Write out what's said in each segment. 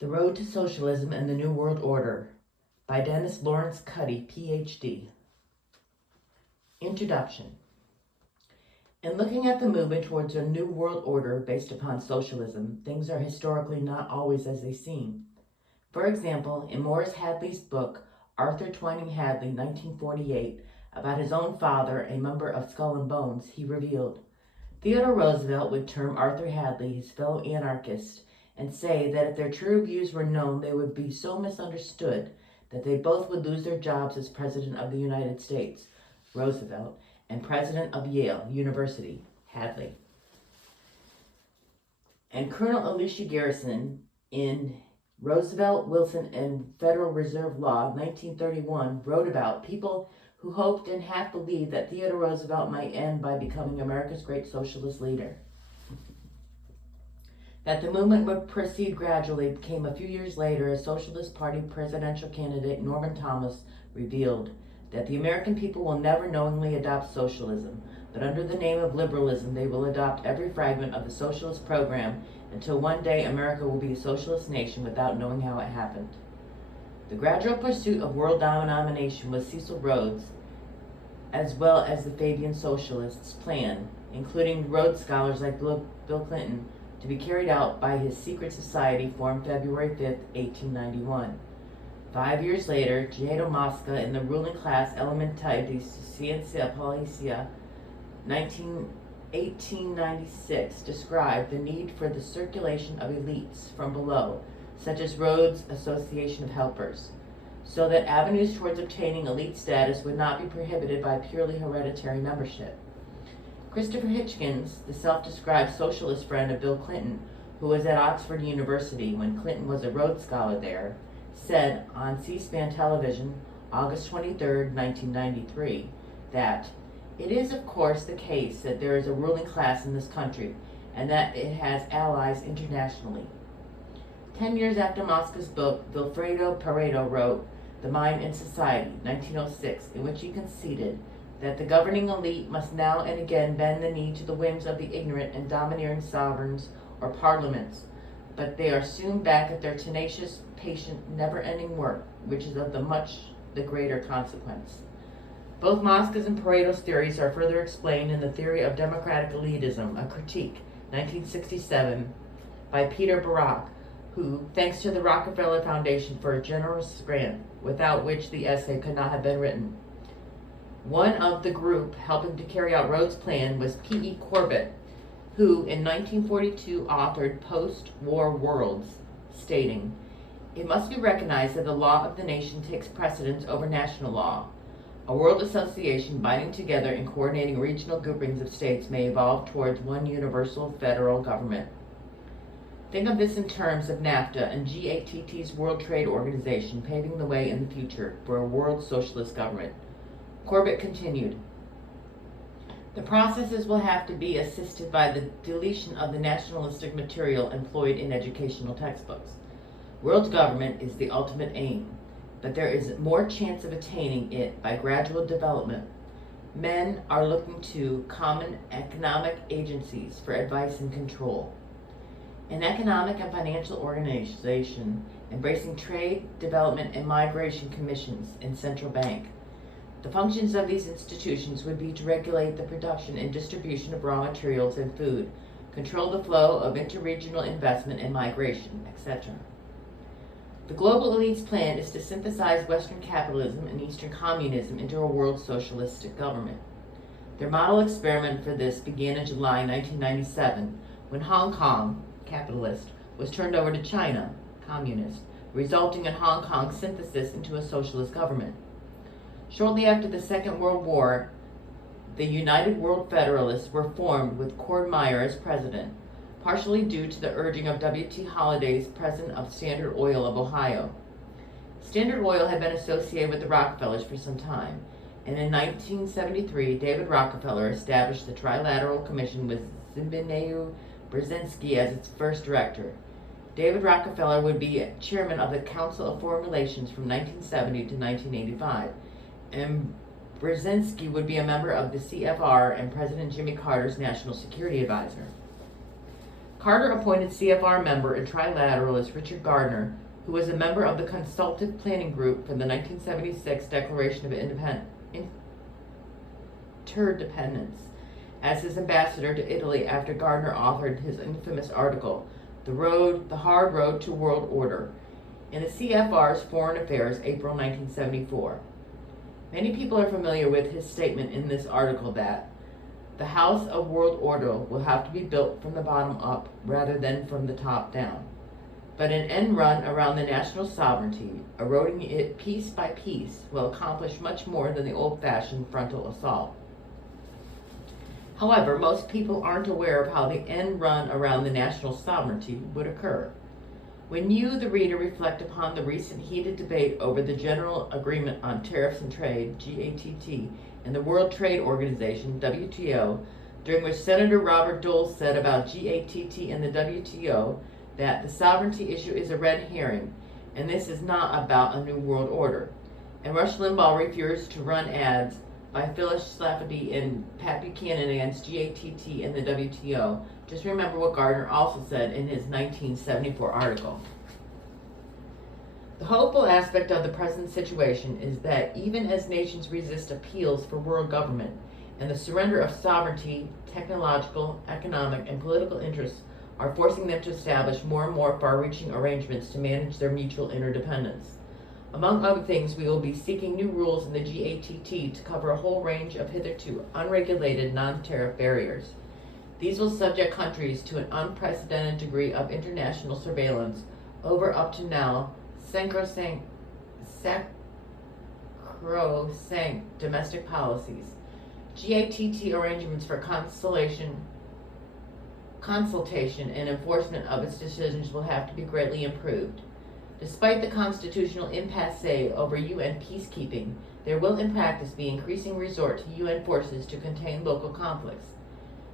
The Road to Socialism and the New World Order by Dennis Lawrence Cuddy, Ph.D. Introduction. In looking at the movement towards a new world order based upon socialism, things are historically not always as they seem. For example, in Morris Hadley's book, Arthur Twining Hadley, 1948, about his own father, a member of Skull and Bones, he revealed, Theodore Roosevelt would term Arthur Hadley his fellow anarchist and say that if their true views were known, they would be so misunderstood that they both would lose their jobs as President of the United States, Roosevelt, and President of Yale University, Hadley. And Colonel Elisha Garrison in Roosevelt, Wilson, and Federal Reserve Law, 1931, wrote about people who hoped and half believed that Theodore Roosevelt might end by becoming America's great socialist leader. That the movement would proceed gradually came a few years later as Socialist Party presidential candidate Norman Thomas revealed that the American people will never knowingly adopt socialism, but under the name of liberalism they will adopt every fragment of the socialist program until one day America will be a socialist nation without knowing how it happened. The gradual pursuit of world domination was Cecil Rhodes, as well as the Fabian Socialists' plan, including Rhodes scholars like Bill Clinton, to be carried out by his secret society formed February 5, 1891. 5 years later, Giedo Mosca in the ruling class Elementi di Scienza Politica, 1896, described the need for the circulation of elites from below, such as Rhodes' Association of Helpers, so that avenues towards obtaining elite status would not be prohibited by purely hereditary membership. Christopher Hitchens, the self-described socialist friend of Bill Clinton, who was at Oxford University when Clinton was a Rhodes Scholar there, said on C-SPAN television, August 23, 1993, that it is of course the case that there is a ruling class in this country and that it has allies internationally. 10 years after Mosca's book, Vilfredo Pareto wrote The Mind and Society, 1906, in which he conceded that the governing elite must now and again bend the knee to the whims of the ignorant and domineering sovereigns or parliaments, but they are soon back at their tenacious, patient, never-ending work, which is of the greater consequence. Both Mosca's and Pareto's theories are further explained in The Theory of Democratic Elitism, a critique, 1967, by Peter Barak, who, thanks to the Rockefeller Foundation for a generous grant, without which the essay could not have been written. One of the group helping to carry out Rhodes' plan was P.E. Corbett, who in 1942 authored Post-War Worlds, stating, "It must be recognized that the law of the nation takes precedence over national law. A world association binding together and coordinating regional groupings of states may evolve towards one universal federal government. Think of this in terms of NAFTA and GATT's World Trade Organization paving the way in the future for a world socialist government." Corbett continued, "The processes will have to be assisted by the deletion of the nationalistic material employed in educational textbooks. World government is the ultimate aim, but there is more chance of attaining it by gradual development. Men are looking to common economic agencies for advice and control. An economic and financial organization embracing trade, development, and migration commissions and central bank. The functions of these institutions would be to regulate the production and distribution of raw materials and food, control the flow of interregional investment and migration, etc. The global elite's plan is to synthesize Western capitalism and Eastern communism into a world socialistic government. Their model experiment for this began in July 1997, when Hong Kong, capitalist, was turned over to China, communist, resulting in Hong Kong's synthesis into a socialist government. Shortly after the Second World War, the United World Federalists were formed with Cord Meyer as president, partially due to the urging of W.T. Holliday's president of Standard Oil of Ohio. Standard Oil had been associated with the Rockefellers for some time, and in 1973, David Rockefeller established the Trilateral Commission with Zbigniew Brzezinski as its first director. David Rockefeller would be chairman of the Council of Foreign Relations from 1970 to 1985, and Brzezinski would be a member of the CFR and President Jimmy Carter's National Security Advisor. Carter appointed CFR member and trilateralist Richard Gardner, who was a member of the Consultative Planning Group for the 1976 Declaration of Interdependence, as his ambassador to Italy after Gardner authored his infamous article, The Hard Road to World Order, in the CFR's Foreign Affairs, April 1974. Many people are familiar with his statement in this article that the house of world order will have to be built from the bottom up rather than from the top down. But an end run around the national sovereignty, eroding it piece by piece, will accomplish much more than the old-fashioned frontal assault. However, most people aren't aware of how the end run around the national sovereignty would occur. When you, the reader, reflect upon the recent heated debate over the General Agreement on Tariffs and Trade, GATT, and the World Trade Organization, WTO, during which Senator Robert Dole said about GATT and the WTO that the sovereignty issue is a red herring, and this is not about a new world order. And Rush Limbaugh refused to run ads by Phyllis Schlafly and Pat Buchanan against GATT and the WTO. Just remember what Gardner also said in his 1974 article. The hopeful aspect of the present situation is that even as nations resist appeals for world government and the surrender of sovereignty, technological, economic, and political interests are forcing them to establish more and more far-reaching arrangements to manage their mutual interdependence. Among other things, we will be seeking new rules in the GATT to cover a whole range of hitherto unregulated non-tariff barriers. These will subject countries to an unprecedented degree of international surveillance over up to now sacrosanct domestic policies. GATT arrangements for consultation and enforcement of its decisions will have to be greatly improved. Despite the constitutional impasse over UN peacekeeping, there will in practice be increasing resort to UN forces to contain local conflicts.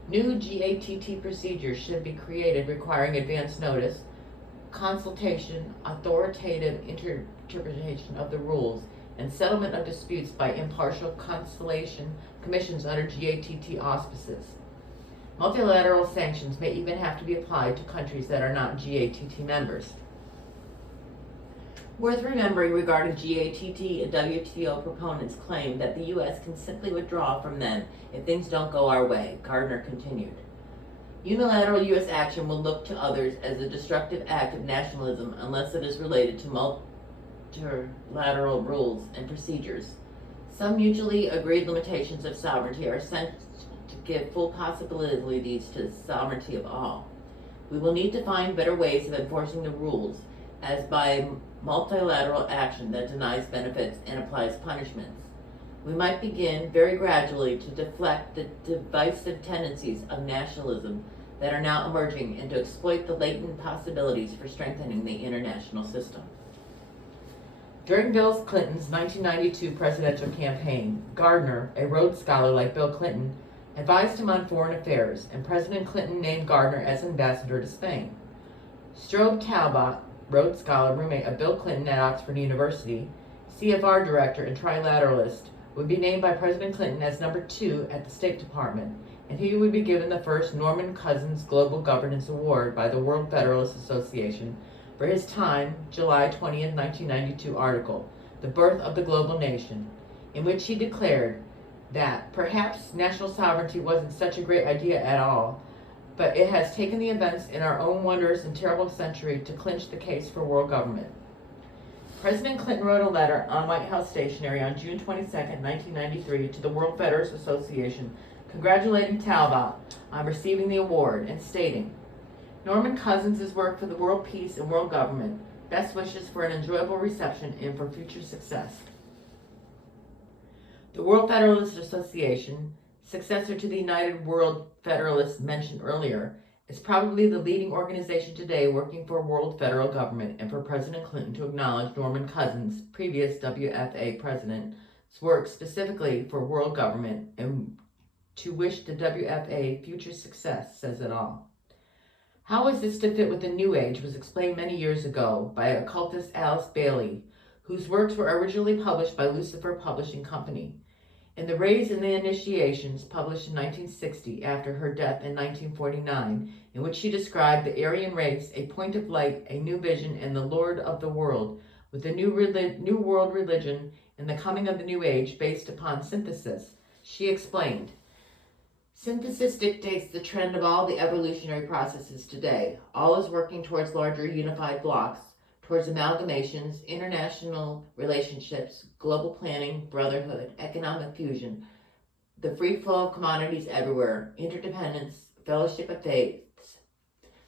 New GATT procedures should be created requiring advance notice, consultation, authoritative interpretation of the rules, and settlement of disputes by impartial conciliation commissions under GATT auspices. Multilateral sanctions may even have to be applied to countries that are not GATT members. Worth remembering regarding GATT and WTO proponents' claim that the U.S. can simply withdraw from them if things don't go our way, Gardner continued. Unilateral U.S. action will look to others as a destructive act of nationalism unless it is related to multilateral rules and procedures. Some mutually agreed limitations of sovereignty are essential to give full possibilities to the sovereignty of all. We will need to find better ways of enforcing the rules, as by multilateral action that denies benefits and applies punishments. We might begin very gradually to deflect the divisive tendencies of nationalism that are now emerging and to exploit the latent possibilities for strengthening the international system. During Bill Clinton's 1992 presidential campaign, Gardner, a Rhodes Scholar like Bill Clinton, advised him on foreign affairs, and President Clinton named Gardner as ambassador to Spain. Strobe Talbot, Rhodes Scholar, roommate of Bill Clinton at Oxford University, CFR director and trilateralist, would be named by President Clinton as number 2 at the State Department, and he would be given the first Norman Cousins Global Governance Award by the World Federalist Association for his Time, July 20th, 1992 article, The Birth of the Global Nation, in which he declared that perhaps national sovereignty wasn't such a great idea at all, but it has taken the events in our own wondrous and terrible century to clinch the case for world government. President Clinton wrote a letter on White House stationery on June 22, 1993 to the World Federalist Association congratulating Talbot on receiving the award and stating, Norman Cousins' work for the world peace and world government, best wishes for an enjoyable reception and for future success. The World Federalist Association, successor to the United World Federalists mentioned earlier, is probably the leading organization today working for world federal government and for President Clinton to acknowledge Norman Cousins, previous WFA president's work specifically for world government, and to wish the WFA future success says it all. How is this to fit with the New Age was explained many years ago by occultist Alice Bailey, whose works were originally published by Lucifer Publishing Company. In The Rays and the Initiations, published in 1960 after her death in 1949, in which she described the Aryan race, a point of light, a new vision, and the Lord of the world, with the new world religion and the coming of the new age based upon synthesis. She explained, synthesis dictates the trend of all the evolutionary processes today. All is working towards larger unified blocks, towards amalgamations, international relationships, global planning, brotherhood, economic fusion, the free flow of commodities everywhere, interdependence, fellowship of faiths.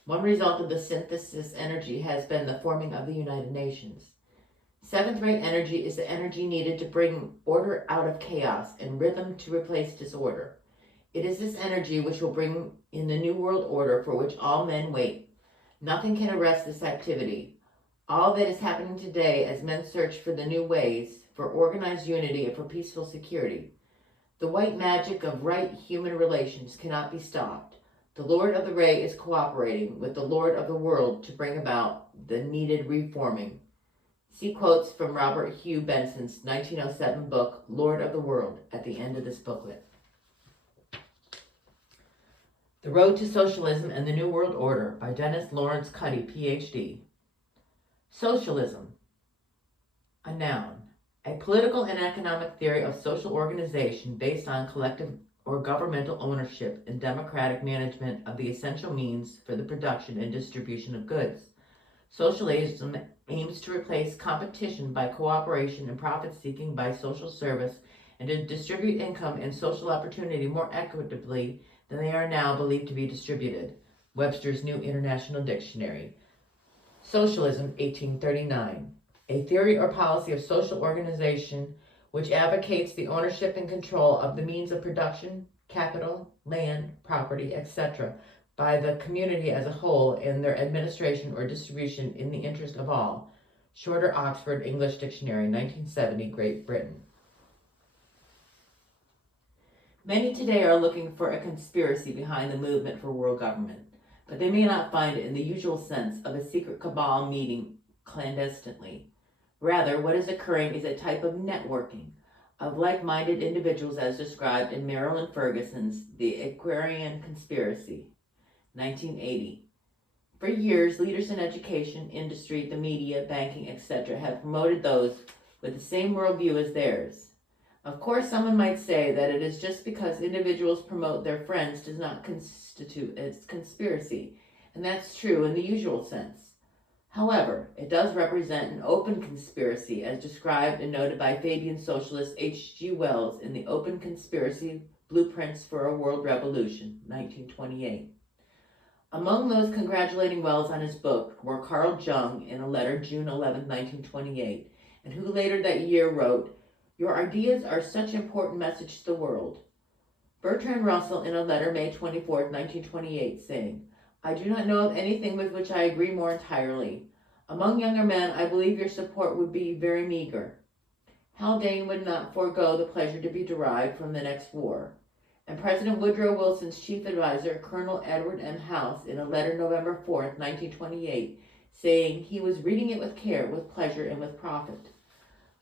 One result of the synthesis energy has been the forming of the United Nations. Seventh-rate energy is the energy needed to bring order out of chaos and rhythm to replace disorder. It is this energy which will bring in the new world order for which all men wait. Nothing can arrest this activity. All that is happening today as men search for the new ways, for organized unity, and for peaceful security. The white magic of right human relations cannot be stopped. The Lord of the Ray is cooperating with the Lord of the world to bring about the needed reforming. See quotes from Robert Hugh Benson's 1907 book, Lord of the World, at the end of this booklet. The Road to Socialism and the New World Order by Dennis Lawrence Cuddy, Ph.D. Socialism, a noun. A political and economic theory of social organization based on collective or governmental ownership and democratic management of the essential means for the production and distribution of goods. Socialism aims to replace competition by cooperation and profit-seeking by social service and to distribute income and social opportunity more equitably than they are now believed to be distributed. Webster's New International Dictionary. Socialism, 1839. A theory or policy of social organization which advocates the ownership and control of the means of production, capital, land, property, etc., by the community as a whole and their administration or distribution in the interest of all. Shorter Oxford English Dictionary, 1970, Great Britain. Many today are looking for a conspiracy behind the movement for world government, but they may not find it in the usual sense of a secret cabal meeting clandestinely. Rather, what is occurring is a type of networking of like-minded individuals as described in Marilyn Ferguson's The Aquarian Conspiracy, 1980. For years, leaders in education, industry, the media, banking, etc. have promoted those with the same worldview as theirs. Of course, someone might say that it is just because individuals promote their friends does not constitute a conspiracy, and that's true in the usual sense. However, it does represent an open conspiracy as described and noted by Fabian socialist H.G. Wells in The Open Conspiracy Blueprints for a World Revolution, 1928. Among those congratulating Wells on his book were Carl Jung in a letter June 11, 1928, and who later that year wrote, "Your ideas are such an important message to the world." Bertrand Russell in a letter May 24, 1928, saying, "I do not know of anything with which I agree more entirely. Among younger men, I believe your support would be very meager. Haldane would not forego the pleasure to be derived from the next war." And President Woodrow Wilson's chief advisor, Colonel Edward M. House, in a letter November 4, 1928, saying he was reading it with care, with pleasure, and with profit.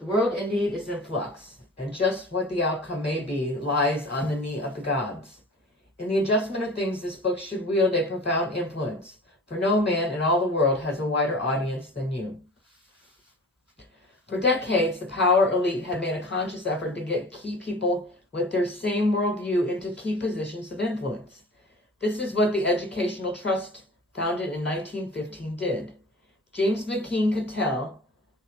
The world indeed is in flux, and just what the outcome may be lies on the knee of the gods. In the adjustment of things, this book should wield a profound influence, for no man in all the world has a wider audience than you. For decades, the power elite had made a conscious effort to get key people with their same worldview into key positions of influence. This is what the Educational Trust, founded in 1915, did. James McKean Cattell,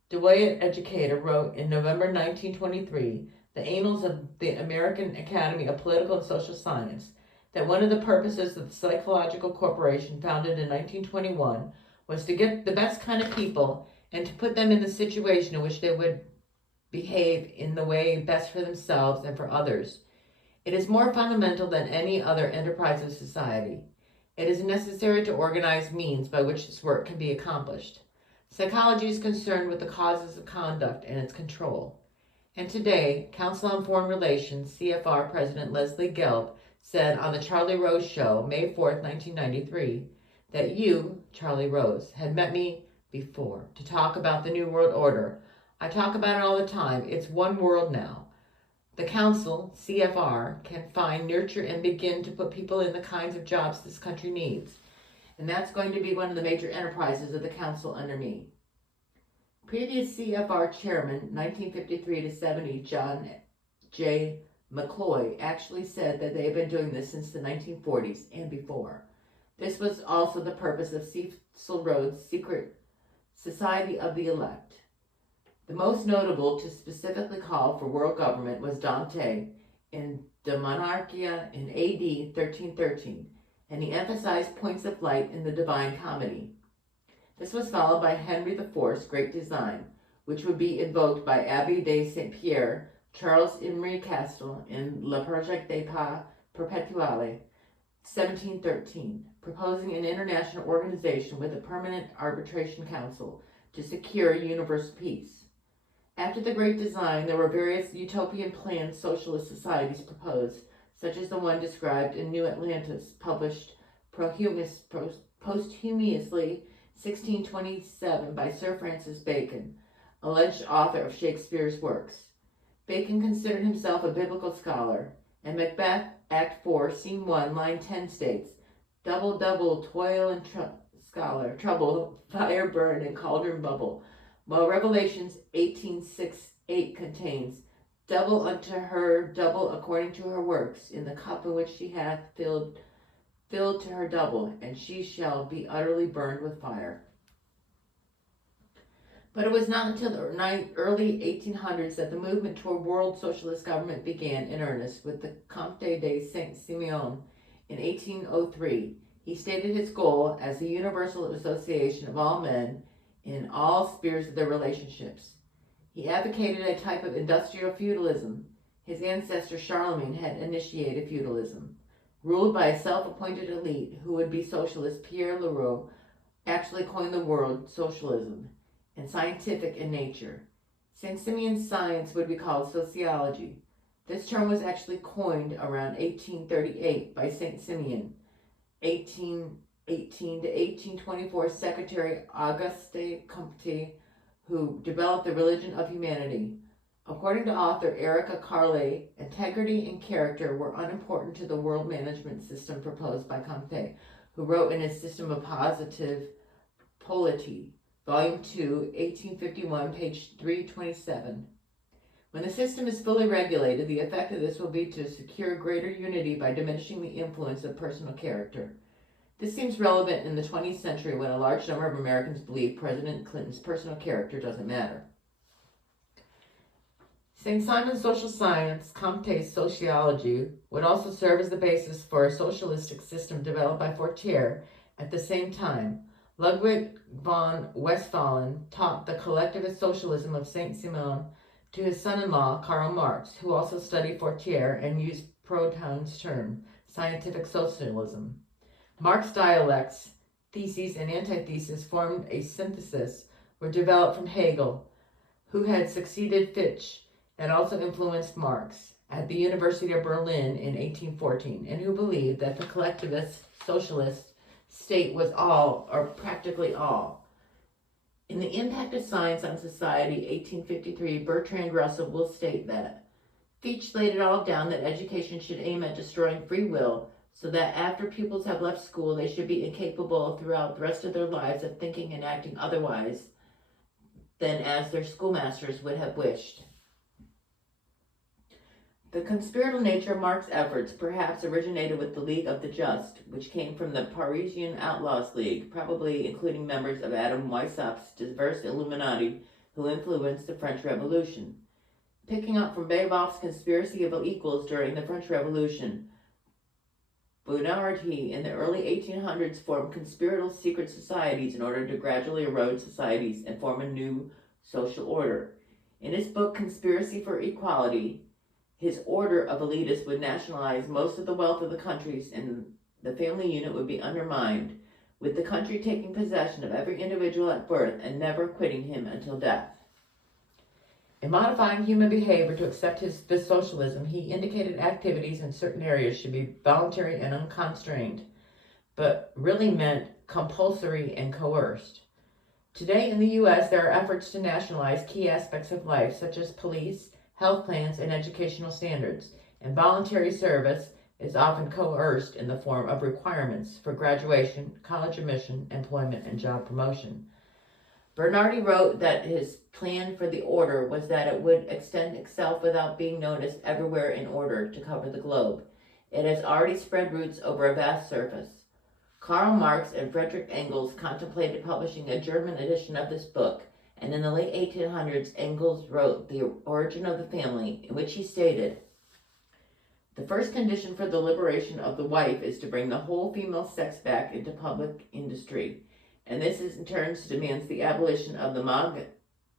DeWitt educator, wrote in November 1923, The Annals of the American Academy of Political and Social Science, that one of the purposes of the Psychological Corporation, founded in 1921, was to get the best kind of people and to put them in the situation in which they would behave in the way best for themselves and for others. It is more fundamental than any other enterprise of society. It is necessary to organize means by which this work can be accomplished. Psychology is concerned with the causes of conduct and its control. And today, Council on Foreign Relations, CFR President Leslie Gelb, said on the Charlie Rose Show, May 4, 1993, that you, Charlie Rose, had met me before to talk about the New World Order. I talk about it all the time. It's one world now. The Council, CFR, can find, nurture, and begin to put people in the kinds of jobs this country needs. and that's going to be one of the major enterprises of the council under me. Previous CFR chairman, 1953 to 70, John J. McCloy, actually said that they had been doing this since the 1940s and before. This was also the purpose of Cecil Rhodes' secret Society of the Elect. The most notable to specifically call for world government was Dante in De Monarchia in AD 1313, and he emphasized points of light in the Divine Comedy. This was followed by Henry IV's Great Design, which would be invoked by Abbé de Saint-Pierre, Charles Imre Castle in Le Projet de Paix Perpetuelle, 1713, proposing an international organization with a permanent arbitration council to secure universal peace. After the Great Design, there were various utopian planned socialist societies proposed, such as the one described in New Atlantis, published posthumously 1627 by Sir Francis Bacon, alleged author of Shakespeare's works. Bacon considered himself a biblical scholar, and Macbeth, Act 4, Scene 1, line 10 states, double, double, toil and trouble, fire burn and cauldron bubble, while Revelations 18:6-8 contains, double unto her, double according to her works, in the cup in which she hath filled to her double, and she shall be utterly burned with fire. But it was not until the early 1800s that the movement toward world socialist government began in earnest with the Comte de Saint-Simon in 1803. He stated his goal as the universal association of all men in all spheres of their relationships. He advocated a type of industrial feudalism. His ancestor Charlemagne had initiated feudalism. Ruled by a self-appointed elite who would be socialist, Pierre Leroux actually coined the word socialism, and scientific in nature. Saint-Simon's science would be called sociology. This term was actually coined around 1838 by Saint-Simon, 1818 to 1824 Secretary Auguste Comte, who developed the religion of humanity. According to author Erica Carle, integrity and character were unimportant to the world management system proposed by Comte, who wrote in his System of Positive Polity, Volume 2, 1851, page 327. When the system is fully regulated, the effect of this will be to secure greater unity by diminishing the influence of personal character. This seems relevant in the 20th century when a large number of Americans believe President Clinton's personal character doesn't matter. St. Simon's social science, Comte's sociology, would also serve as the basis for a socialistic system developed by Voltaire at the same time. Ludwig von Westphalen taught the collectivist socialism of St. Simon to his son-in-law, Karl Marx, who also studied Voltaire and used Proudhon's term, scientific socialism. Marx's dialects, theses, and antitheses formed a synthesis, were developed from Hegel, who had succeeded Fichte and also influenced Marx at the University of Berlin in 1814, and who believed that the collectivist socialist state was all, or practically all. In The Impact of Science on Society, 1853, Bertrand Russell will state that Fichte laid it all down that education should aim at destroying free will, so that after pupils have left school, they should be incapable throughout the rest of their lives of thinking and acting otherwise than as their schoolmasters would have wished. The conspiratorial nature of Marx's efforts perhaps originated with the League of the Just, which came from the Parisian Outlaws League, probably including members of Adam Weishaupt's diverse Illuminati who influenced the French Revolution. Picking up from Bebof's conspiracy of equals during the French Revolution, Bonaparte in the early 1800s formed conspiratorial secret societies in order to gradually erode societies and form a new social order. In his book, Conspiracy for Equality, his order of elitists would nationalize most of the wealth of the countries, and the family unit would be undermined, with the country taking possession of every individual at birth and never quitting him until death. In modifying human behavior to accept this socialism, he indicated activities in certain areas should be voluntary and unconstrained, but really meant compulsory and coerced. Today in the U.S., there are efforts to nationalize key aspects of life, such as police, health plans, and educational standards, and voluntary service, is often coerced in the form of requirements for graduation, college admission, employment, and job promotion. Bernardi wrote that his plan for the order was that it would extend itself without being noticed everywhere in order to cover the globe. It has already spread roots over a vast surface. Karl Marx and Friedrich Engels contemplated publishing a German edition of this book, and in the late 1800s, Engels wrote The Origin of the Family, in which he stated, "The first condition for the liberation of the wife is to bring the whole female sex back into public industry, and this in turn demands the abolition of the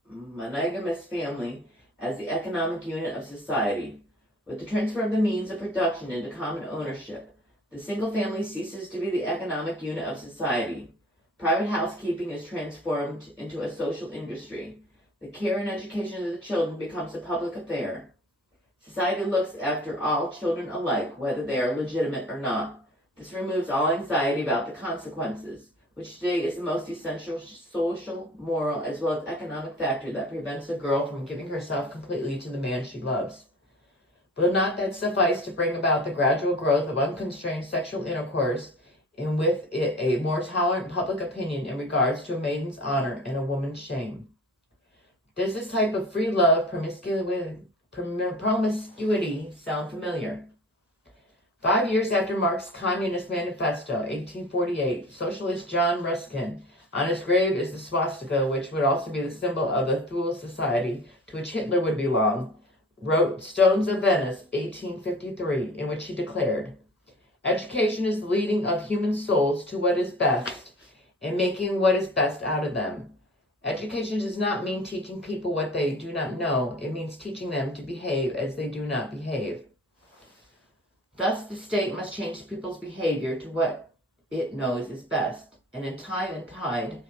monogamous family as the economic unit of society. With the transfer of the means of production into common ownership, the single family ceases to be the economic unit of society. Private housekeeping is transformed into a social industry. The care and education of the children becomes a public affair. Society looks after all children alike, whether they are legitimate or not. This removes all anxiety about the consequences, which today is the most essential social, moral, as well as economic factor that prevents a girl from giving herself completely to the man she loves. Will not that suffice to bring about the gradual growth of unconstrained sexual intercourse, and with it a more tolerant public opinion in regards to a maiden's honor and a woman's shame? Does this type of free love, promiscuity sound familiar?" 5 years after Marx's Communist Manifesto, 1848, socialist John Ruskin, on his grave is the swastika, which would also be the symbol of the Thule Society, to which Hitler would belong, wrote Stones of Venice, 1853, in which he declared, "Education is the leading of human souls to what is best, and making what is best out of them. Education does not mean teaching people what they do not know. It means teaching them to behave as they do not behave. Thus, the state must change people's behavior to what it knows is best." And in Time and Tide,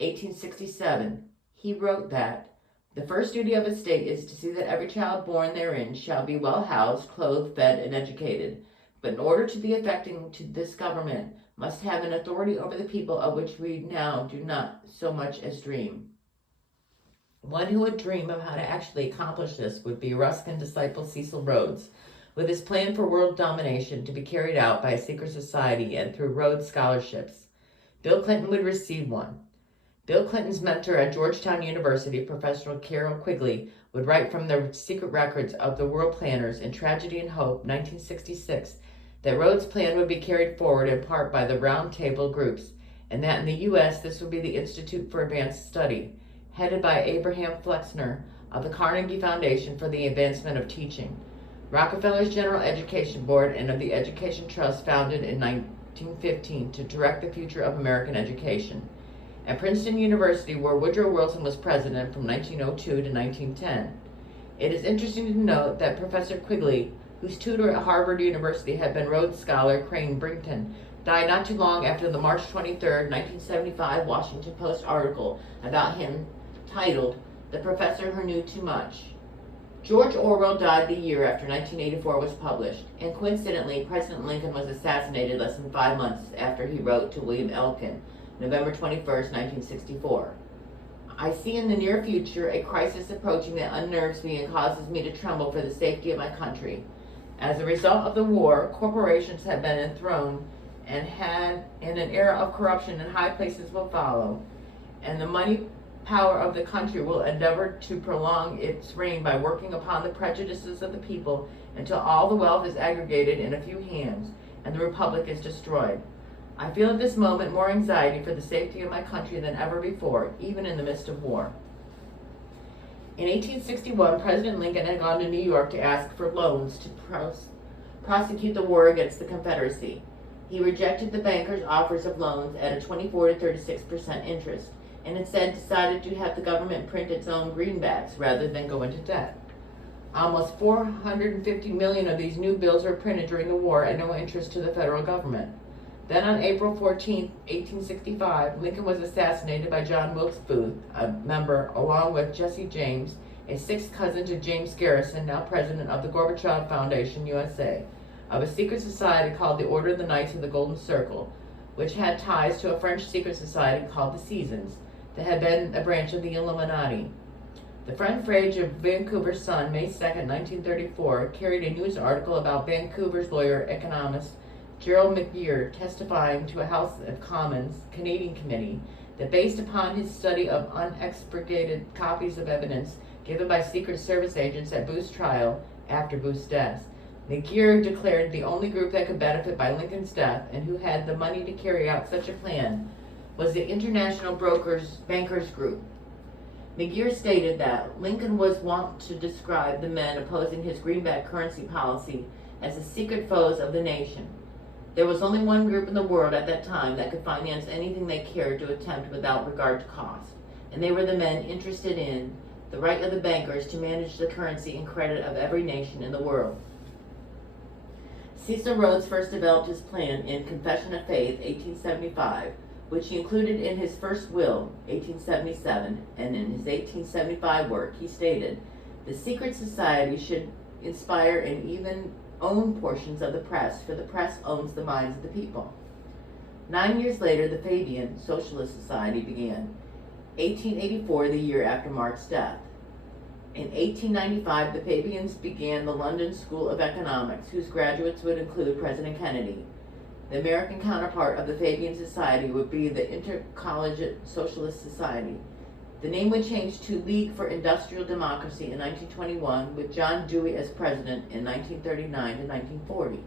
1867, he wrote that, "The first duty of a state is to see that every child born therein shall be well housed, clothed, fed, and educated. But in order to be effective to this government must have an authority over the people of which we now do not so much as dream." One who would dream of how to actually accomplish this would be Ruskin disciple Cecil Rhodes, with his plan for world domination to be carried out by a secret society and through Rhodes scholarships. Bill Clinton would receive one. Bill Clinton's mentor at Georgetown University, Professor Carroll Quigley, would write from the secret records of the World Planners in Tragedy and Hope, 1966, that Rhodes' plan would be carried forward in part by the Round Table groups, and that in the U.S. this would be the Institute for Advanced Study, headed by Abraham Flexner of the Carnegie Foundation for the Advancement of Teaching, Rockefeller's General Education Board, and of the Education Trust founded in 1915 to direct the future of American education, at Princeton University, where Woodrow Wilson was president from 1902 to 1910. It is interesting to note that Professor Quigley, whose tutor at Harvard University had been Rhodes scholar Crane Brinton, died not too long after the March 23, 1975 Washington Post article about him titled, "The Professor Who Knew Too Much." George Orwell died the year after 1984 was published, and coincidentally, President Lincoln was assassinated less than 5 months after he wrote to William Elkin, November 21, 1964. "I see in the near future a crisis approaching that unnerves me and causes me to tremble for the safety of my country. As a result of the war, corporations have been enthroned and an era of corruption in high places will follow, and the money power of the country will endeavor to prolong its reign by working upon the prejudices of the people until all the wealth is aggregated in a few hands and the republic is destroyed. I feel at this moment more anxiety for the safety of my country than ever before, even in the midst of war." In 1861, President Lincoln had gone to New York to ask for loans to prosecute the war against the Confederacy. He rejected the bankers' offers of loans at a 24 to 36% interest, and instead decided to have the government print its own greenbacks rather than go into debt. Almost 450 million of these new bills were printed during the war at no interest to the federal government. Then on April 14, 1865, Lincoln was assassinated by John Wilkes Booth, a member, along with Jesse James, a sixth cousin to James Garrison, now president of the Gorbachev Foundation, USA, of a secret society called the Order of the Knights of the Golden Circle, which had ties to a French secret society called the Seasons, that had been a branch of the Illuminati. The front page of Vancouver Sun, May 2nd, 1934, carried a news article about Vancouver's lawyer, economist Gerald McGeer, testifying to a House of Commons Canadian committee that based upon his study of unexpurgated copies of evidence given by Secret Service agents at Booth's trial after Booth's death, McGeer declared the only group that could benefit by Lincoln's death and who had the money to carry out such a plan was the International Bankers Group. McGeer stated that Lincoln was wont to describe the men opposing his greenback currency policy as the secret foes of the nation. There was only one group in the world at that time that could finance anything they cared to attempt without regard to cost, and they were the men interested in the right of the bankers to manage the currency and credit of every nation in the world. Cecil Rhodes first developed his plan in Confession of Faith, 1875, which he included in his first will, 1877, and in his 1875 work, he stated, "The secret society should inspire and even own portions of the press, for the press owns the minds of the people." 9 years later, the Fabian Socialist Society began, 1884, the year after Marx's death. In 1895, the Fabians began the London School of Economics, whose graduates would include President Kennedy. The American counterpart of the Fabian Society would be the Intercollegiate Socialist Society. The name would change to League for Industrial Democracy in 1921, with John Dewey as president in 1939 to 1940.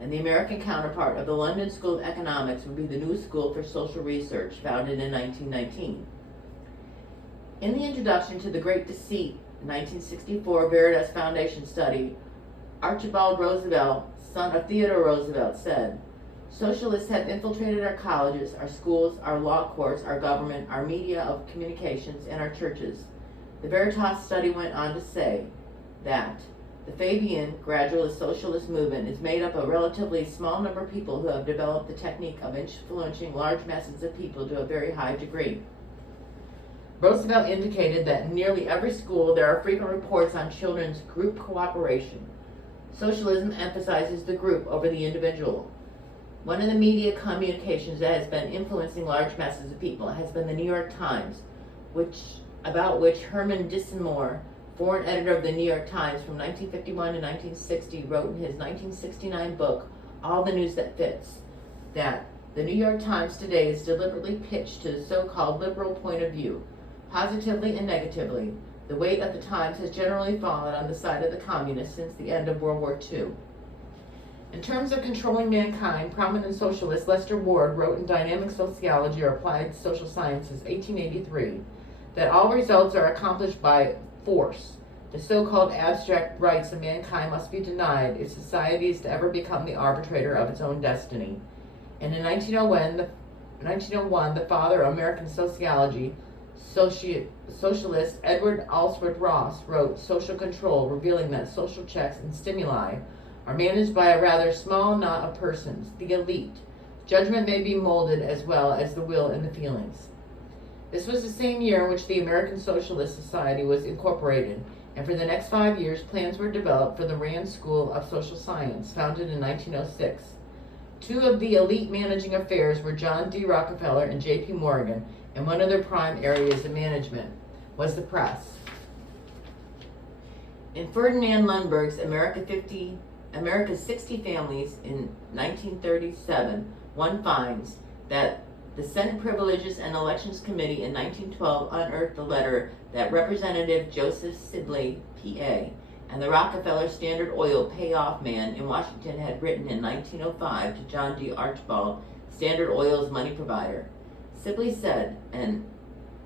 And the American counterpart of the London School of Economics would be the New School for Social Research, founded in 1919. In the introduction to The Great Deceit, 1964 Veritas Foundation study, Archibald Roosevelt, son of Theodore Roosevelt, said, "Socialists have infiltrated our colleges, our schools, our law courts, our government, our media of communications, and our churches." The Veritas study went on to say that the Fabian gradualist socialist movement is made up of a relatively small number of people who have developed the technique of influencing large masses of people to a very high degree. Roosevelt indicated that in nearly every school there are frequent reports on children's group cooperation. Socialism emphasizes the group over the individual. One of the media communications that has been influencing large masses of people has been the New York Times, about which Herman Dissenmore, foreign editor of the New York Times from 1951 to 1960, wrote in his 1969 book, All the News That Fits, that the New York Times today is deliberately pitched to the so-called liberal point of view. Positively and negatively, the weight of the Times has generally fallen on the side of the communists since the end of World War II. In terms of controlling mankind, prominent socialist Lester Ward wrote in Dynamic Sociology or Applied Social Sciences, 1883, that all results are accomplished by force. The so-called abstract rights of mankind must be denied if society is to ever become the arbitrator of its own destiny. And in 1901, the father of American sociology, socialist Edward Alsworth Ross, wrote Social Control, revealing that social checks and stimuli are managed by a rather small knot of persons, the elite. Judgment may be molded as well as the will and the feelings. This was the same year in which the American Socialist Society was incorporated, and for the next 5 years, plans were developed for the Rand School of Social Science, founded in 1906. Two of the elite managing affairs were John D. Rockefeller and J.P. Morgan, and one of their prime areas of management was the press. In Ferdinand Lundberg's America's 60 Families in 1937, one finds that the Senate Privileges and Elections Committee in 1912 unearthed the letter that Representative Joseph Sibley, P.A., and the Rockefeller Standard Oil payoff man in Washington had written in 1905 to John D. Archibald, Standard Oil's money provider. Sibley said, "An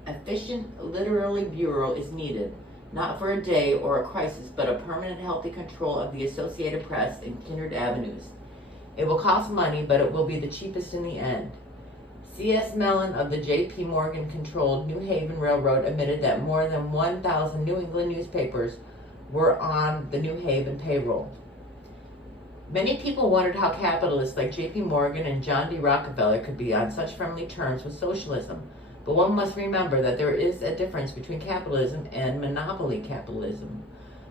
efficient literary bureau is needed, not for a day or a crisis, but a permanent healthy control of the Associated Press in kindred avenues. It will cost money, but it will be the cheapest in the end." C.S. Mellon of the J.P. Morgan-controlled New Haven Railroad admitted that more than 1,000 New England newspapers were on the New Haven payroll. Many people wondered how capitalists like J.P. Morgan and John D. Rockefeller could be on such friendly terms with socialism, but one must remember that there is a difference between capitalism and monopoly capitalism.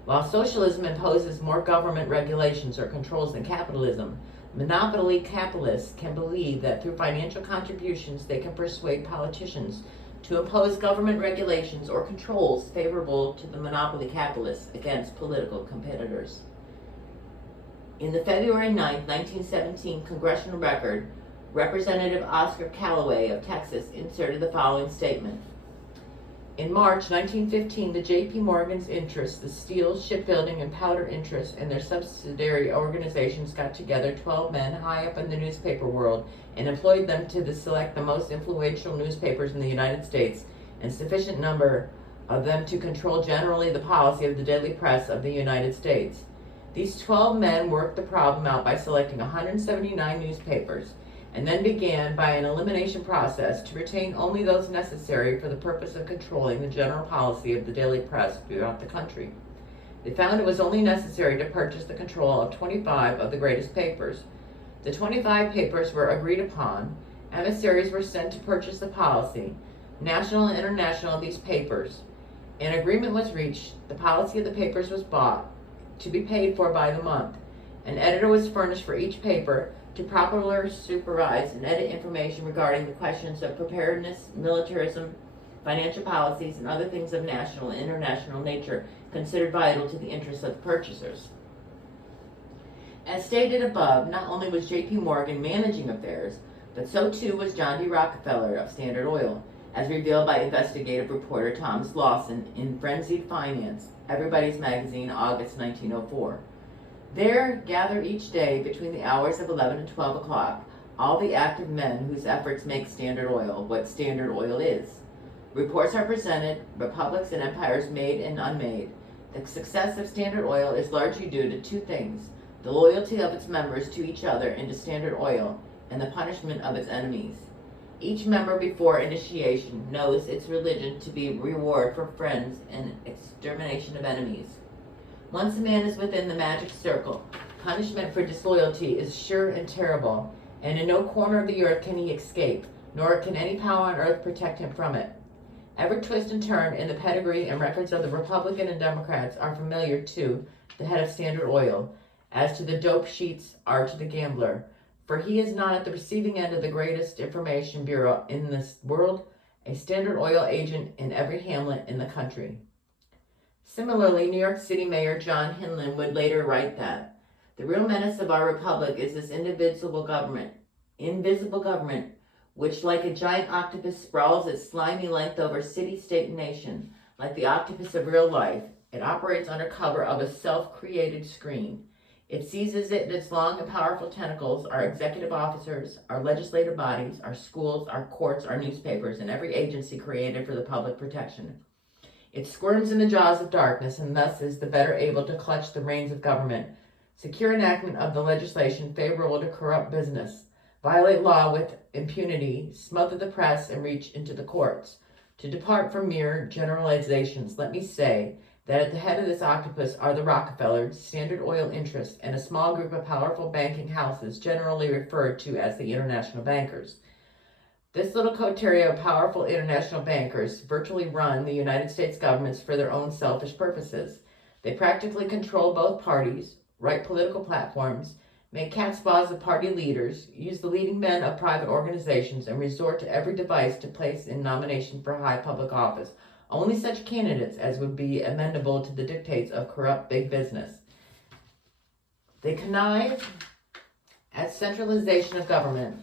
While socialism imposes more government regulations or controls than capitalism, monopoly capitalists can believe that through financial contributions they can persuade politicians to impose government regulations or controls favorable to the monopoly capitalists against political competitors. In the February 9, 1917 congressional record, Representative Oscar Callaway of Texas inserted the following statement. In March 1915, the J.P. Morgan's interests, the steel, shipbuilding, and powder interests, and their subsidiary organizations got together 12 men high up in the newspaper world and employed them to select the most influential newspapers in the United States and sufficient number of them to control generally the policy of the daily press of the United States. These 12 men worked the problem out by selecting 179 newspapers, and then began by an elimination process to retain only those necessary for the purpose of controlling the general policy of the daily press throughout the country. They found it was only necessary to purchase the control of 25 of the greatest papers. The 25 papers were agreed upon. Emissaries were sent to purchase the policy, national and international, of these papers. An agreement was reached. The policy of the papers was bought, to be paid for by the month. An editor was furnished for each paper to properly supervise and edit information regarding the questions of preparedness, militarism, financial policies, and other things of national and international nature considered vital to the interests of the purchasers. As stated above, not only was J.P. Morgan managing affairs, but so too was John D. Rockefeller of Standard Oil, as revealed by investigative reporter Thomas Lawson in Frenzied Finance, Everybody's Magazine, August 1904. There gather each day between the hours of 11 and 12 o'clock all the active men whose efforts make Standard Oil what Standard Oil is. Reports are presented, republics and empires made and unmade. The success of Standard Oil is largely due to two things: the loyalty of its members to each other and to Standard Oil, and the punishment of its enemies. Each member before initiation knows its religion to be reward for friends and extermination of enemies. Once a man is within the magic circle, punishment for disloyalty is sure and terrible, and in no corner of the earth can he escape, nor can any power on earth protect him from it. Every twist and turn in the pedigree and records of the Republican and Democrats are familiar to the head of Standard Oil, as to the dope sheets are to the gambler, for he is not at the receiving end of the greatest information bureau in this world, a Standard Oil agent in every hamlet in the country. Similarly, New York City Mayor John Hinlan would later write that the real menace of our republic is this invisible government, which like a giant octopus sprawls its slimy length over city, state, and nation. Like the octopus of real life, it operates under cover of a self-created screen. It seizes it in its long and powerful tentacles our executive officers, our legislative bodies, our schools, our courts, our newspapers, and every agency created for the public protection. It squirms in the jaws of darkness and thus is the better able to clutch the reins of government, secure enactment of the legislation favorable to corrupt business, violate law with impunity, smother the press, and reach into the courts. To depart from mere generalizations, let me say that at the head of this octopus are the Rockefellers, Standard Oil interests, and a small group of powerful banking houses generally referred to as the international bankers. This little coterie of powerful international bankers virtually run the United States governments for their own selfish purposes. They practically control both parties, write political platforms, make catspaws of party leaders, use the leading men of private organizations, and resort to every device to place in nomination for high public office only such candidates as would be amenable to the dictates of corrupt big business. They connive at centralization of government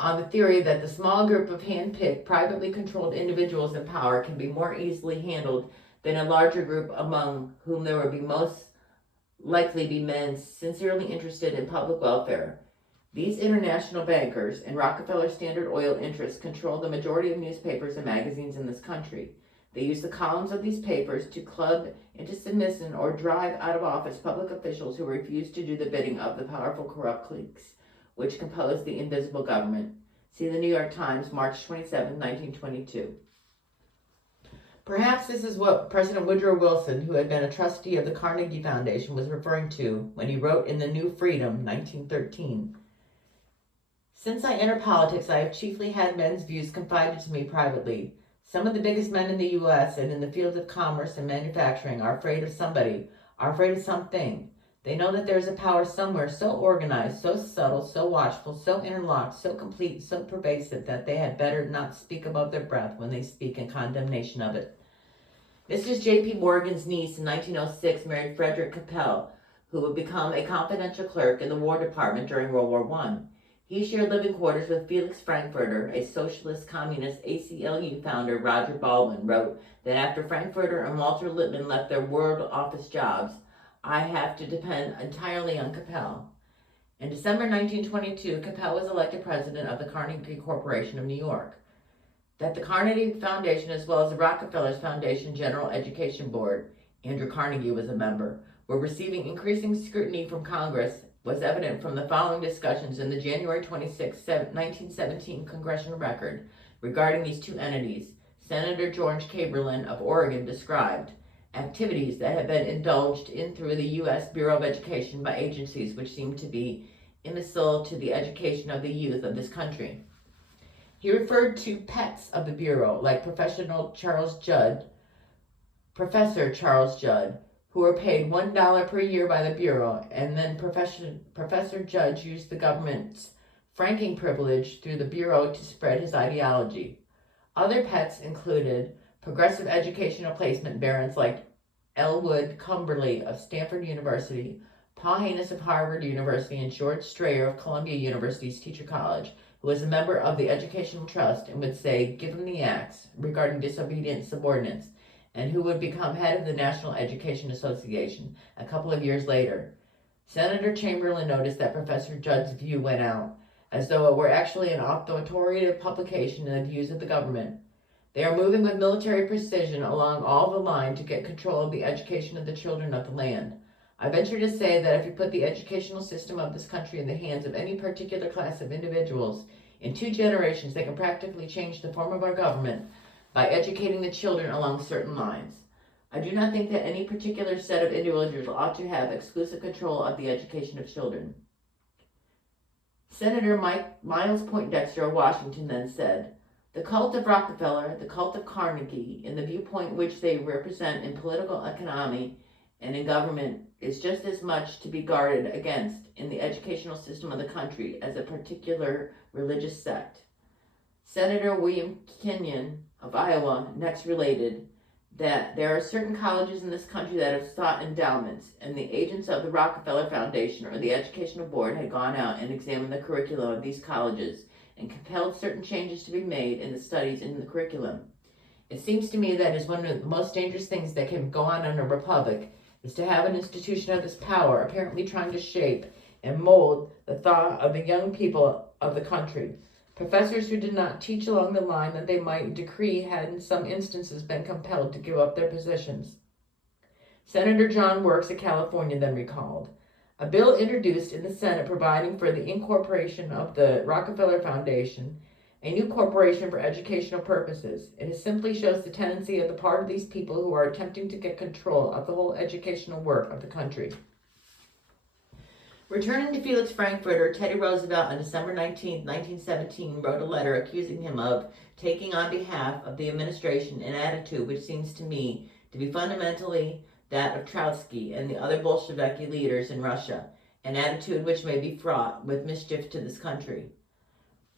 on the theory that the small group of hand-picked, privately controlled individuals in power can be more easily handled than a larger group among whom there would be most likely be men sincerely interested in public welfare. These international bankers and Rockefeller Standard Oil interests control the majority of newspapers and magazines in this country. They use the columns of these papers to club into submission or drive out of office public officials who refuse to do the bidding of the powerful corrupt cliques which compose the invisible government. See the New York Times, March 27, 1922. Perhaps this is what President Woodrow Wilson, who had been a trustee of the Carnegie Foundation, was referring to when he wrote in The New Freedom, 1913. Since I entered politics, I have chiefly had men's views confided to me privately. Some of the biggest men in the U.S. and in the fields of commerce and manufacturing are afraid of somebody, are afraid of something. They know that there is a power somewhere so organized, so subtle, so watchful, so interlocked, so complete, so pervasive that they had better not speak above their breath when they speak in condemnation of it. Mrs. J.P. Morgan's niece in 1906 married Frederick Capel, who would become a confidential clerk in the War Department during World War I. He shared living quarters with Felix Frankfurter, a socialist communist ACLU founder. Roger Baldwin wrote that after Frankfurter and Walter Lippmann left their World Office jobs, I have to depend entirely on Capel. In December 1922, Capel was elected president of the Carnegie Corporation of New York. That the Carnegie Foundation, as well as the Rockefeller's Foundation General Education Board, Andrew Carnegie was a member, were receiving increasing scrutiny from Congress was evident from the following discussions in the January 26, 1917 Congressional Record regarding these two entities. Senator George Caberlin of Oregon described activities that had been indulged in through the U.S. Bureau of Education by agencies which seemed to be imbecile to the education of the youth of this country. He referred to pets of the Bureau, like Professor Charles Judd, who were paid $1 per year by the Bureau, and then Professor Judd used the government's franking privilege through the Bureau to spread his ideology. Other pets included progressive educational placement barons like Elwood Cumberly of Stanford University, Paul Haynes of Harvard University, and George Strayer of Columbia University's Teacher College, who was a member of the Educational Trust and would say, "Give him the axe," regarding disobedient subordinates, and who would become head of the National Education Association a couple of years later. Senator Chamberlain noticed that Professor Judd's view went out, as though it were actually an authoritative publication in the views of the government. They are moving with military precision along all the line to get control of the education of the children of the land. I venture to say that if you put the educational system of this country in the hands of any particular class of individuals, in 2 generations they can practically change the form of our government by educating the children along certain lines. I do not think that any particular set of individuals ought to have exclusive control of the education of children. Senator Miles Poindexter of Washington then said, "The cult of Rockefeller, the cult of Carnegie, in the viewpoint which they represent in political economy and in government, is just as much to be guarded against in the educational system of the country as a particular religious sect." Senator William Kenyon of Iowa next related that there are certain colleges in this country that have sought endowments, and the agents of the Rockefeller Foundation or the Educational Board had gone out and examined the curriculum of these colleges and compelled certain changes to be made in the studies in the curriculum. It seems to me that is one of the most dangerous things that can go on in a republic, is to have an institution of this power apparently trying to shape and mold the thought of the young people of the country. Professors who did not teach along the line that they might decree had in some instances been compelled to give up their positions. Senator John Works of California then recalled, "A bill introduced in the Senate providing for the incorporation of the Rockefeller Foundation, a new corporation for educational purposes. It simply shows the tendency of the part of these people who are attempting to get control of the whole educational work of the country." Returning to Felix Frankfurter, Teddy Roosevelt on December 19, 1917, wrote a letter accusing him of taking on behalf of the administration an attitude which seems to me to be fundamentally that of Trotsky and the other Bolsheviki leaders in Russia, an attitude which may be fraught with mischief to this country.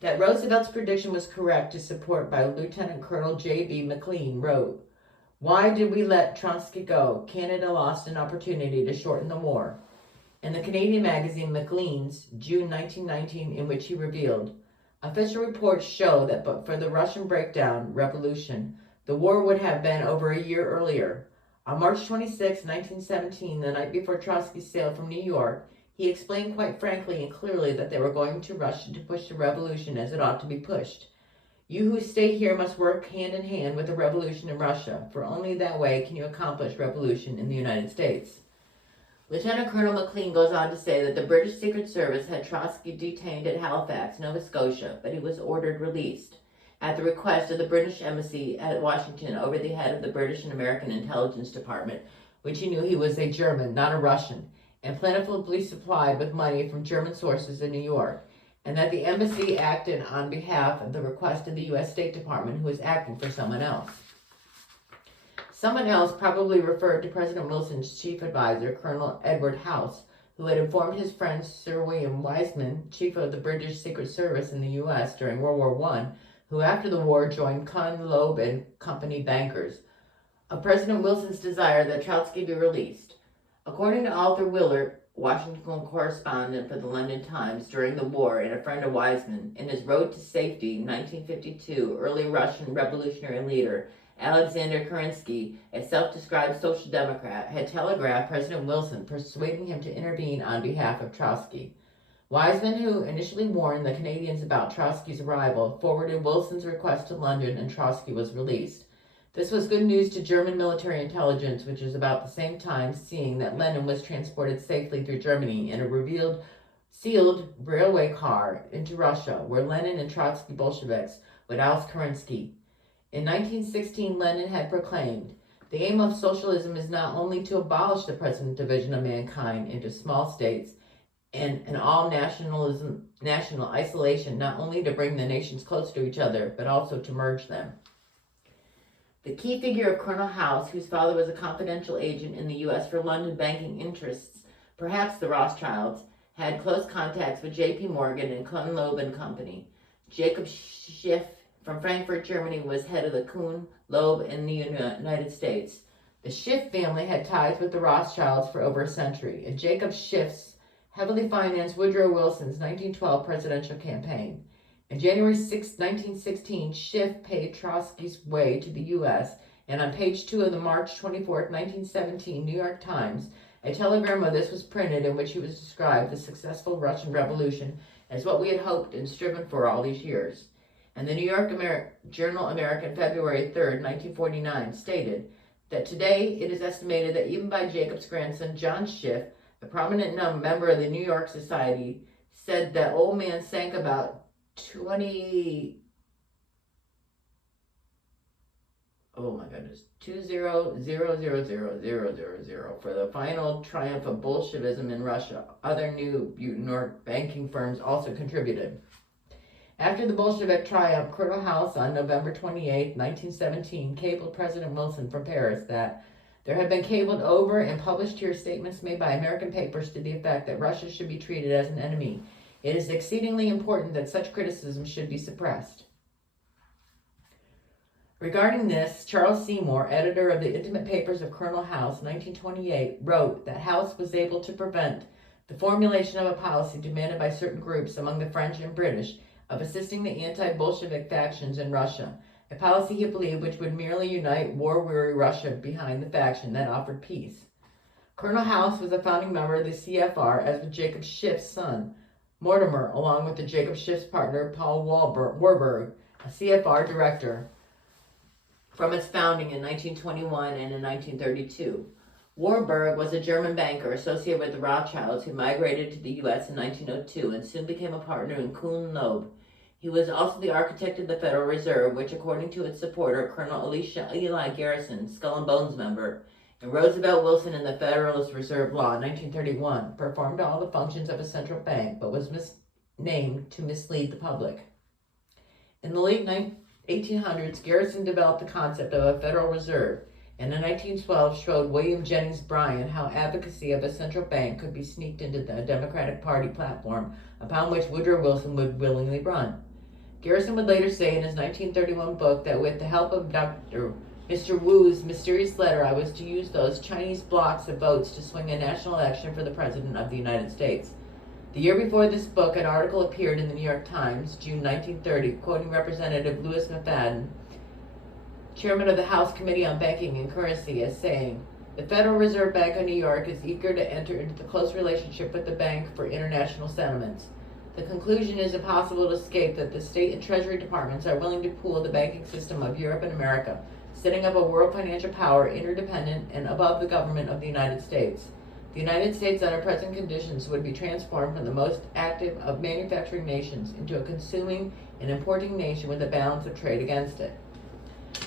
That Roosevelt's prediction was correct is supported by Lieutenant Colonel J.B. McLean wrote, "Why did we let Trotsky go? Canada lost an opportunity to shorten the war." In the Canadian magazine Maclean's, June 1919, in which he revealed, "Official reports show that but for the Russian revolution, the war would have been over a year earlier. On March 26, 1917, the night before Trotsky sailed from New York, he explained quite frankly and clearly that they were going to Russia to push the revolution as it ought to be pushed. You who stay here must work hand in hand with the revolution in Russia, for only that way can you accomplish revolution in the United States." Lieutenant Colonel McLean goes on to say that the British Secret Service had Trotsky detained at Halifax, Nova Scotia, but he was ordered released at the request of the British Embassy at Washington over the head of the British and American Intelligence Department, which he knew he was a German, not a Russian, and plentifully supplied with money from German sources in New York, and that the embassy acted on behalf of the request of the U.S. State Department, who was acting for someone else. Someone else probably referred to President Wilson's chief advisor, Colonel Edward House, who had informed his friend Sir William Wiseman, chief of the British Secret Service in the U.S. during World War I, who after the war joined Kuhn, Loeb and Company bankers, of President Wilson's desire that Trotsky be released. According to Arthur Willard, Washington correspondent for the London Times during the war and a friend of Wiseman, in his Road to Safety, 1952, early Russian revolutionary leader Alexander Kerensky, a self-described social democrat, had telegraphed President Wilson, persuading him to intervene on behalf of Trotsky. Wiseman, who initially warned the Canadians about Trotsky's arrival, forwarded Wilson's request to London and Trotsky was released. This was good news to German military intelligence, which was about the same time seeing that Lenin was transported safely through Germany in a sealed railway car into Russia, where Lenin and Trotsky Bolsheviks would oust Kerensky. In 1916, Lenin had proclaimed, "The aim of socialism is not only to abolish the present division of mankind into small states and an all-national isolation, not only to bring the nations close to each other, but also to merge them." The key figure of Colonel House, whose father was a confidential agent in the U.S. for London banking interests, perhaps the Rothschilds, had close contacts with J.P. Morgan and Kuhn, Loeb and Company. Jacob Schiff from Frankfurt, Germany, was head of the Kuhn, Loeb in the United States. The Schiff family had ties with the Rothschilds for over a century, and Jacob Schiff's heavily financed Woodrow Wilson's 1912 presidential campaign. On January 6, 1916, Schiff paid Trotsky's way to the U.S., and on page 2 of the March 24, 1917 New York Times, a telegram of this was printed in which he was described the successful Russian Revolution as what we had hoped and striven for all these years. And the New York Journal American, February 3, 1949, stated that today it is estimated that even by Jacob's grandson, John Schiff, a prominent member of the New York Society, said that old man sank about 20 for the final triumph of Bolshevism in Russia. Other New York banking firms also contributed. After the Bolshevik triumph, Colonel House on November 28, 1917, cabled President Wilson from Paris that there had been cabled over and published here statements made by American papers to the effect that Russia should be treated as an enemy. It is exceedingly important that such criticism should be suppressed. Regarding this, Charles Seymour, editor of the Intimate Papers of Colonel House, 1928, wrote that House was able to prevent the formulation of a policy demanded by certain groups among the French and British of assisting the anti-Bolshevik factions in Russia, a policy he believed which would merely unite war-weary Russia behind the faction that offered peace. Colonel House was a founding member of the CFR, as was Jacob Schiff's son, Mortimer, along with the Jacob Schiff's partner, Paul Warburg, a CFR director from its founding in 1921 and in 1932. Warburg was a German banker associated with the Rothschilds who migrated to the U.S. in 1902 and soon became a partner in Kuhn Loeb. He was also the architect of the Federal Reserve, which, according to its supporter, Colonel Elisha Eli Garrison, Skull and Bones member, and Roosevelt Wilson in the Federalist Reserve Law, 1931, performed all the functions of a central bank, but was misnamed to mislead the public. In the late 1800s, Garrison developed the concept of a Federal Reserve, and in 1912 showed William Jennings Bryan how advocacy of a central bank could be sneaked into the Democratic Party platform upon which Woodrow Wilson would willingly run. Garrison would later say in his 1931 book that with the help of Mr. Wu's mysterious letter, I was to use those Chinese blocks of votes to swing a national election for the President of the United States. The year before this book, an article appeared in the New York Times, June 1930, quoting Representative Louis McFadden, chairman of the House Committee on Banking and Currency, as saying, "The Federal Reserve Bank of New York is eager to enter into the close relationship with the Bank for International Settlements. The conclusion is impossible to escape that the State and Treasury Departments are willing to pool the banking system of Europe and America, setting up a world financial power interdependent and above the government of the United States. The United States under present conditions would be transformed from the most active of manufacturing nations into a consuming and importing nation with a balance of trade against it."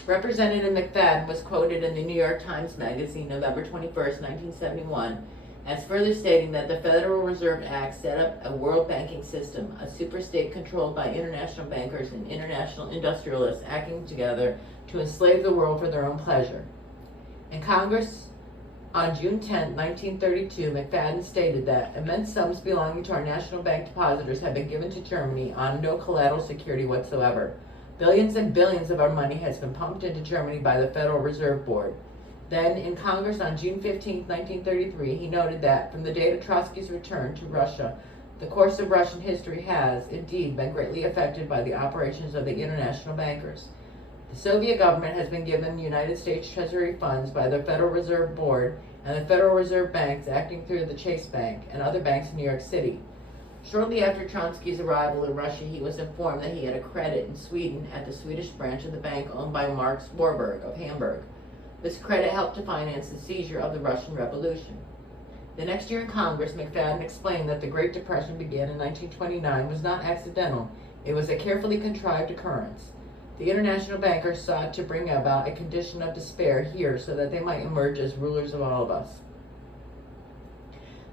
Representative McFadden was quoted in the New York Times Magazine, November 21, 1971, as further stating that the Federal Reserve Act set up a world banking system, a superstate controlled by international bankers and international industrialists acting together to enslave the world for their own pleasure. And Congress On June 10, 1932, McFadden stated that immense sums belonging to our national bank depositors have been given to Germany on no collateral security whatsoever. Billions and billions of our money has been pumped into Germany by the Federal Reserve Board. Then, in Congress on June 15, 1933, he noted that from the date of Trotsky's return to Russia, the course of Russian history has, indeed, been greatly affected by the operations of the international bankers. The Soviet government has been given United States Treasury funds by the Federal Reserve Board and the Federal Reserve Banks acting through the Chase Bank and other banks in New York City. Shortly after Trotsky's arrival in Russia, he was informed that he had a credit in Sweden at the Swedish branch of the bank owned by Marx Warburg of Hamburg. This credit helped to finance the seizure of the Russian Revolution. The next year in Congress, McFadden explained that the Great Depression began in 1929 was not accidental. It was a carefully contrived occurrence. The international bankers sought to bring about a condition of despair here so that they might emerge as rulers of all of us.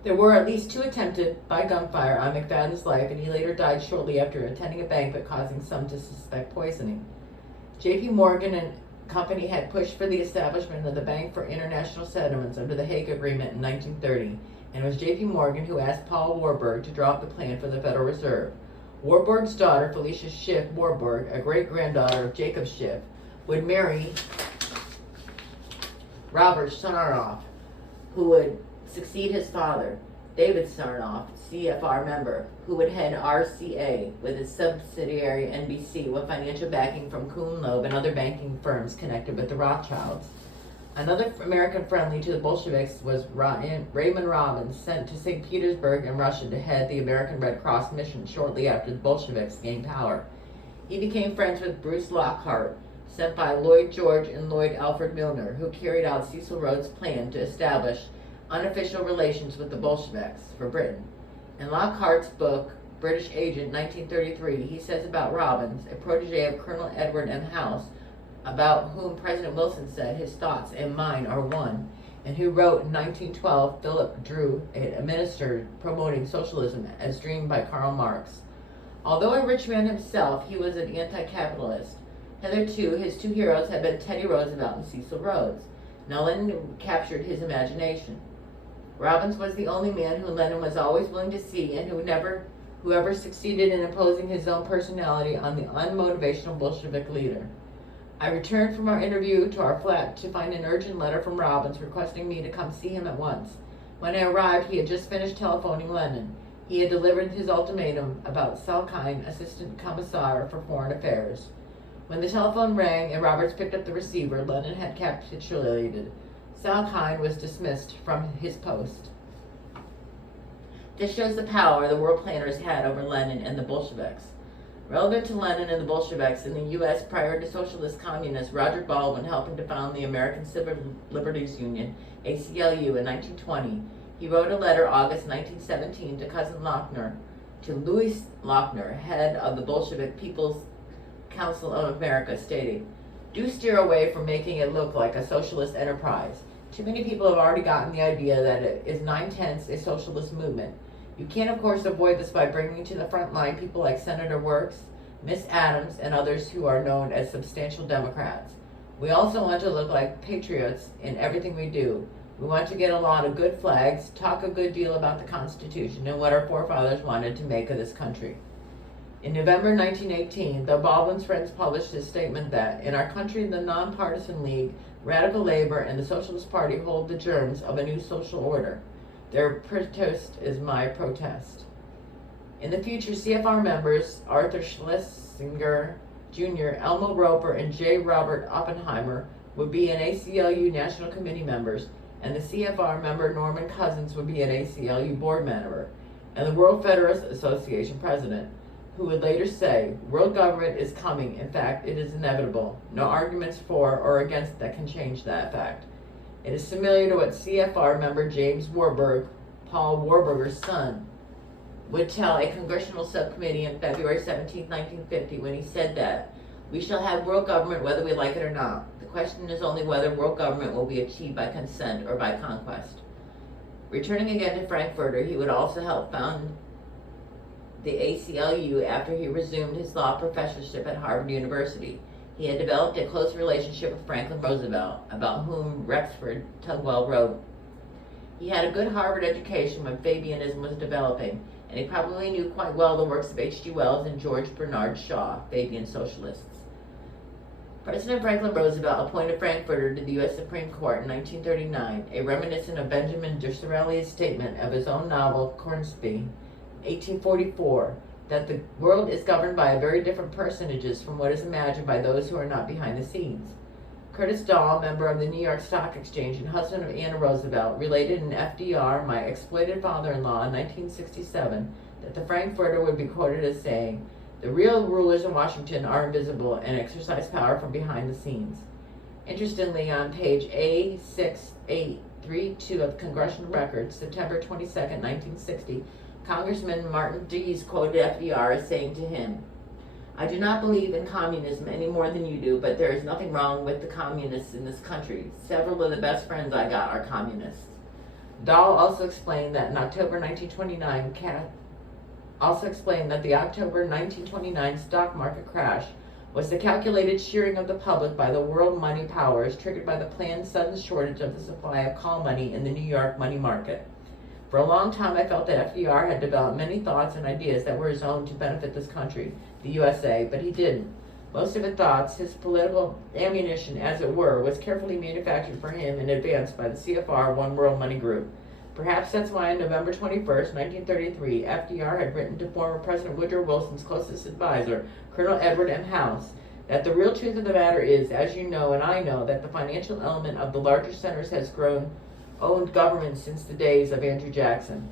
There were at least 2 attempted by gunfire on McFadden's life, and he later died shortly after attending a banquet, causing some to suspect poisoning. J.P. Morgan and Company had pushed for the establishment of the Bank for International Settlements under the Hague Agreement in 1930, and it was J.P. Morgan who asked Paul Warburg to draw up the plan for the Federal Reserve. Warburg's daughter, Felicia Schiff Warburg, a great-granddaughter of Jacob Schiff, would marry Robert Sarnoff, who would succeed his father, David Sarnoff, CFR member, who would head RCA with its subsidiary NBC with financial backing from Kuhn Loeb and other banking firms connected with the Rothschilds. Another American friendly to the Bolsheviks was Raymond Robbins, sent to St. Petersburg in Russia to head the American Red Cross mission shortly after the Bolsheviks gained power. He became friends with Bruce Lockhart, sent by Lloyd George and Lloyd Alfred Milner, who carried out Cecil Rhodes' plan to establish unofficial relations with the Bolsheviks for Britain. In Lockhart's book, British Agent, 1933, he says about Robbins, a protege of Colonel Edward M. House, about whom President Wilson said his thoughts and mine are one, and who wrote in 1912 Philip Drew, a minister promoting socialism as dreamed by Karl Marx. Although a rich man himself, he was an anti-capitalist. Hitherto, his 2 heroes had been Teddy Roosevelt and Cecil Rhodes. Now Lenin captured his imagination. Robbins was the only man who Lenin was always willing to see, and whoever succeeded in imposing his own personality on the unmotivational Bolshevik leader. I returned from our interview to our flat to find an urgent letter from Robbins requesting me to come see him at once. When I arrived, he had just finished telephoning Lenin. He had delivered his ultimatum about Salkind, Assistant Commissar for Foreign Affairs. When the telephone rang and Roberts picked up the receiver, Lenin had capitulated. Salkind was dismissed from his post. This shows the power the world planners had over Lenin and the Bolsheviks. Relevant to Lenin and the Bolsheviks in the U.S. prior to socialist communists, Roger Baldwin helping to found the American Civil Liberties Union, ACLU, in 1920. He wrote a letter August 1917 to cousin Lochner, to Louis Lochner, head of the Bolshevik People's Council of America, stating, "Do steer away from making it look like a socialist enterprise. Too many people have already gotten the idea that it is 9/10 a socialist movement. You can, of course, avoid this by bringing to the front line people like Senator Works, Miss Adams, and others who are known as substantial Democrats. We also want to look like patriots in everything we do. We want to get a lot of good flags, talk a good deal about the Constitution and what our forefathers wanted to make of this country." In November 1918, the Baldwin's friends published a statement that, in our country, the Nonpartisan League, Radical Labor, and the Socialist Party hold the germs of a new social order. Their protest is my protest. In the future, CFR members Arthur Schlesinger Jr., Elmo Roper, and J. Robert Oppenheimer would be an ACLU National Committee members, and the CFR member Norman Cousins would be an ACLU board member, and the World Federalist Association president, who would later say, "World government is coming. In fact, it is inevitable. No arguments for or against that can change that fact." It is similar to what CFR member James Warburg, Paul Warburger's son, would tell a congressional subcommittee on February 17, 1950, when he said that, "We shall have world government whether we like it or not. The question is only whether world government will be achieved by consent or by conquest." Returning again to Frankfurter, he would also help found the ACLU after he resumed his law professorship at Harvard University. He had developed a close relationship with Franklin Roosevelt, about whom Rexford Tugwell wrote, He had a good Harvard education when Fabianism was developing, and he probably knew quite well the works of H.G. Wells and George Bernard Shaw, Fabian socialists. President Franklin Roosevelt appointed Frankfurter to the U.S. Supreme Court in 1939, a reminiscent of Benjamin Disraeli's statement of his own novel, Cornsby, 1844, that the world is governed by very different personages from what is imagined by those who are not behind the scenes. Curtis Dahl, member of the New York Stock Exchange and husband of Anna Roosevelt, related in FDR, My Exploited Father-in-Law, in 1967, that the Frankfurter would be quoted as saying, "The real rulers in Washington are invisible and exercise power from behind the scenes." Interestingly, on page A6832 of Congressional Records, September 22, 1960, Congressman Martin Dees quoted FDR as saying to him, "I do not believe in communism any more than you do, but there is nothing wrong with the communists in this country. Several of the best friends I got are communists." Dahl also explained that the October 1929 stock market crash was the calculated shearing of the public by the world money powers triggered by the planned sudden shortage of the supply of call money in the New York money market. For a long time, I felt that FDR had developed many thoughts and ideas that were his own to benefit this country, the USA, but he didn't. Most of his thoughts, his political ammunition, as it were, was carefully manufactured for him in advance by the CFR One World Money Group. Perhaps that's why on November 21, 1933, FDR had written to former President Woodrow Wilson's closest advisor, Colonel Edward M. House, that the real truth of the matter is, as you know and I know, that the financial element of the larger centers has owned government since the days of Andrew Jackson.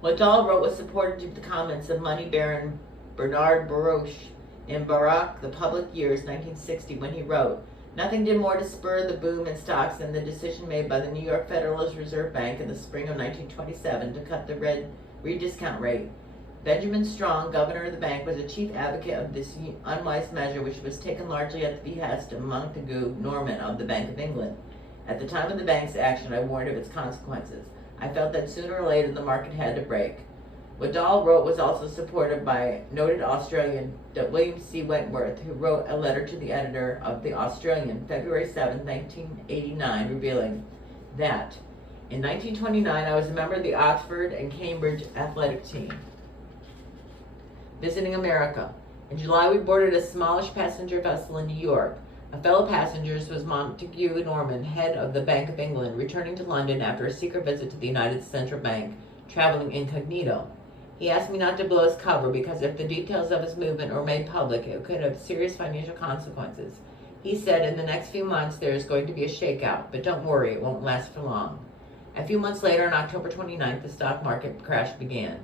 What Dahl wrote was supported to the comments of money baron Bernard Baruch in Barak, The Public Years, 1960, when he wrote, "Nothing did more to spur the boom in stocks than the decision made by the New York Federalist Reserve Bank in the spring of 1927 to cut the rediscount rate. Benjamin Strong, governor of the bank, was a chief advocate of this unwise measure, which was taken largely at the behest of Montagu Norman of the Bank of England. At the time of the bank's action, I warned of its consequences. I felt that sooner or later the market had to break." What Dahl wrote was also supported by noted Australian William C. Wentworth, who wrote a letter to the editor of The Australian, February 7, 1989, revealing that, "In 1929, I was a member of the Oxford and Cambridge athletic team, visiting America. In July, we boarded a smallish passenger vessel in New York. A fellow passenger was Montagu Norman, head of the Bank of England, returning to London after a secret visit to the United Central Bank, traveling incognito. He asked me not to blow his cover because if the details of his movement were made public, it could have serious financial consequences. He said, in the next few months there is going to be a shakeout, but don't worry, it won't last for long." A few months later, on October 29th, the stock market crash began.